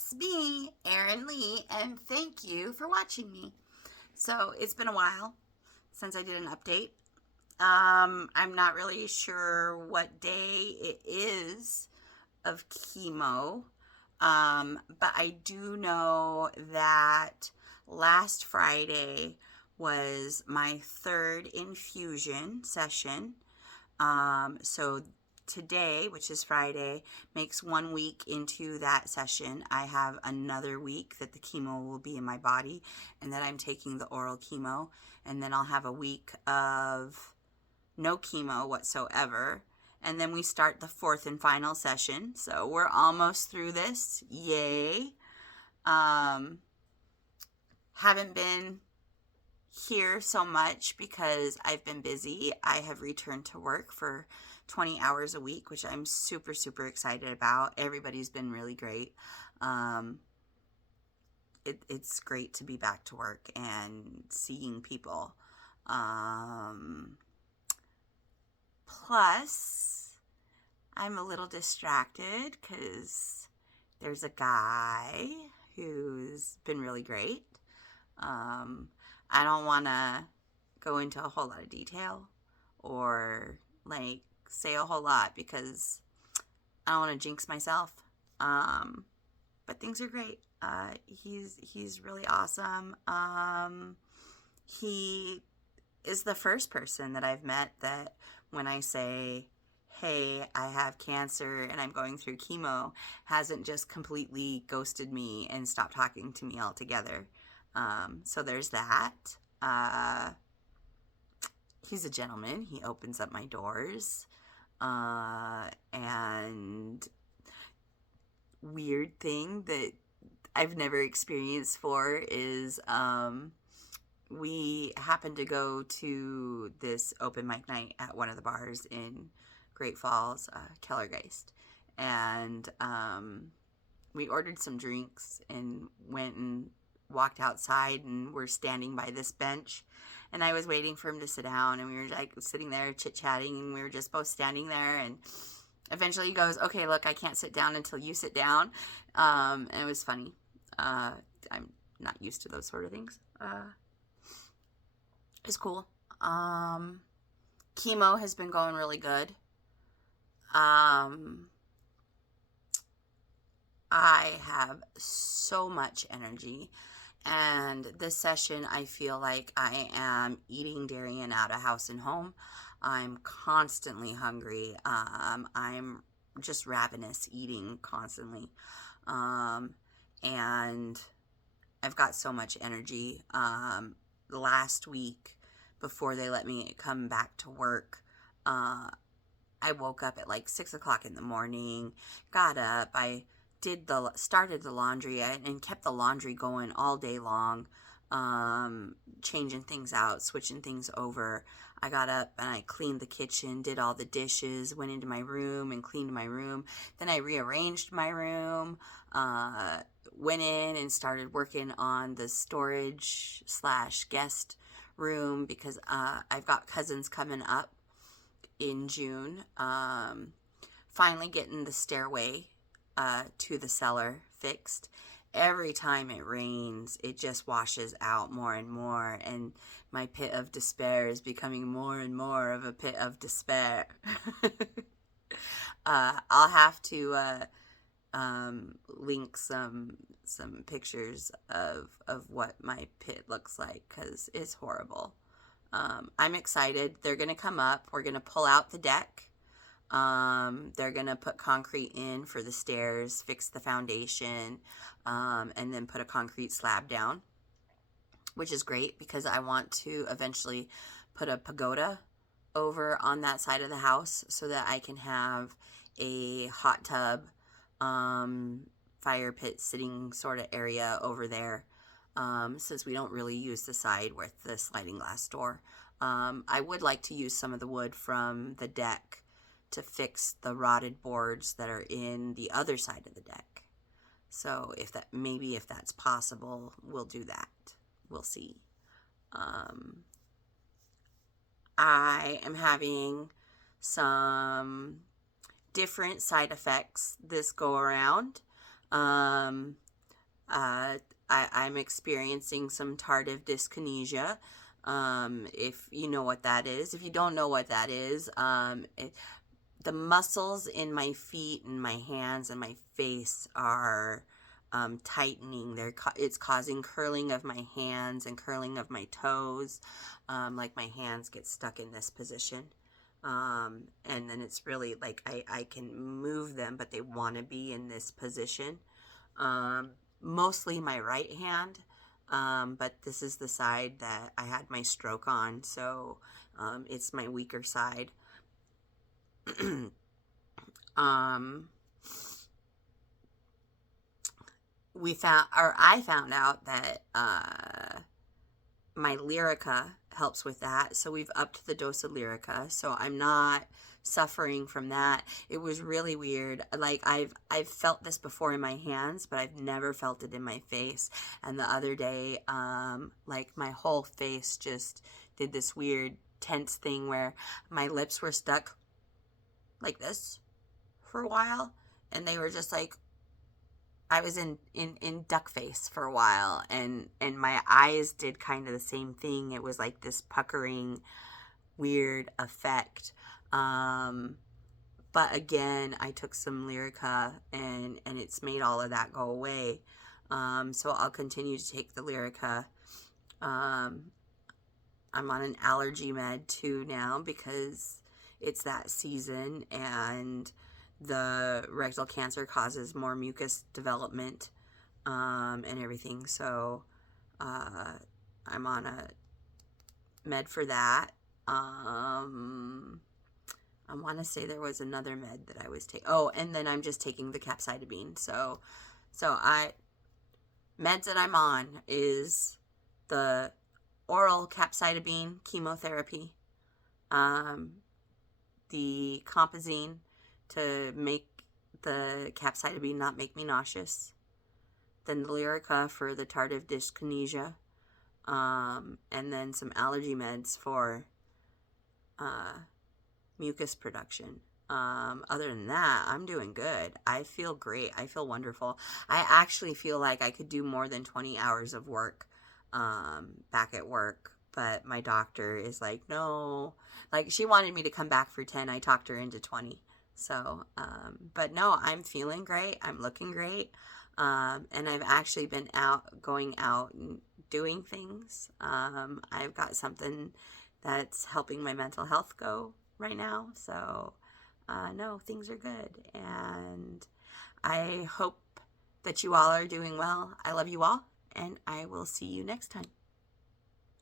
It's me, Erin Lee, and thank you for watching me. So, it's been a while since I did an update. I'm not really sure what day it is of chemo, but I do know that last Friday was my third infusion session. So today, which is Friday, makes 1 week into that session. I have another week that the chemo will be in my body and that I'm taking the oral chemo. And then I'll have a week of no chemo whatsoever. And then we start the fourth and final session. So we're almost through this. Yay. Haven't been here so much because I've been busy. I have returned to work for 20 hours a week, which I'm super, super excited about. Everybody's been really great. It's great to be back to work and seeing people. Plus, I'm a little distracted because there's a guy who's been really great. I don't want to go into a whole lot of detail or say a whole lot because I don't want to jinx myself. But things are great. He's really awesome. He is the first person that I've met that when I say, hey, I have cancer and I'm going through chemo, hasn't just completely ghosted me and stopped talking to me altogether. So there's that. He's a gentleman. He opens up my doors. And weird thing that I've never experienced for is we happened to go to this open mic night at one of the bars in Great Falls, Kellergeist. And we ordered some drinks and went and walked outside and we're standing by this bench. And I was waiting for him to sit down, and we were like sitting there chit-chatting, and we were just both standing there. And eventually he goes, okay, look, I can't sit down until you sit down. And it was funny. I'm not used to those sort of things. It's cool. Chemo has been going really good. I have so much energy. And this session, I feel like I am eating Darian out of house and home. I'm constantly hungry. I'm just ravenous, eating constantly. And I've got so much energy. Last week, before they let me come back to work, I woke up at like 6 o'clock in the morning, got up, I started the laundry and kept the laundry going all day long, changing things out, switching things over. I got up and I cleaned the kitchen, did all the dishes, went into my room and cleaned my room. Then I rearranged my room, went in and started working on the storage / guest room because I've got cousins coming up in June. Finally getting the stairway to the cellar fixed. Every time it rains, it just washes out more and more, and my pit of despair is becoming more and more of a pit of despair. I'll have to link some pictures of what my pit looks like because it's horrible. I'm excited. They're going to come up. We're going to pull out the deck. They're going to put concrete in for the stairs, fix the foundation, and then put a concrete slab down, which is great because I want to eventually put a pagoda over on that side of the house so that I can have a hot tub, fire pit sitting sort of area over there, since we don't really use the side with the sliding glass door. I would like to use some of the wood from the deck to fix the rotted boards that are in the other side of the deck. So if that's possible, we'll do that. We'll see. I am having some different side effects this go around. I'm experiencing some tardive dyskinesia. If you know what that is. If you don't know what that is, the muscles in my feet and my hands and my face are tightening. It's causing curling of my hands and curling of my toes. Like my hands get stuck in this position. And then it's really like I can move them, but they want to be in this position. Mostly my right hand, but this is the side that I had my stroke on, so it's my weaker side. um, I found out that my Lyrica helps with that, so we've upped the dose of Lyrica, so I'm not suffering from that. It was really weird. Like I've felt this before in my hands, but I've never felt it in my face. And the other day, like my whole face just did this weird tense thing where my lips were stuck like this for a while, and they were just like, I was in duck face for a while, and my eyes did kind of the same thing. It was like this puckering weird effect. But again, I took some Lyrica, and it's made all of that go away. So I'll continue to take the Lyrica. I'm on an allergy med too now because it's that season, and the rectal cancer causes more mucus development, and everything. So I'm on a med for that. I want to say there was another med that I was taking. Oh, and then I'm just taking the capecitabine. So meds that I'm on is the oral capecitabine chemotherapy, the compazine to make the capecitabine not make me nauseous, then the Lyrica for the tardive dyskinesia, and then some allergy meds for mucus production. Other than that, I'm doing good. I feel great. I feel wonderful. I actually feel like I could do more than 20 hours of work back at work, but my doctor is like, no. Like, she wanted me to come back for 10. I talked her into 20. So, but no, I'm feeling great. I'm looking great. And I've actually been going out and doing things. I've got something that's helping my mental health go right now. So, no, things are good. And I hope that you all are doing well. I love you all, and I will see you next time.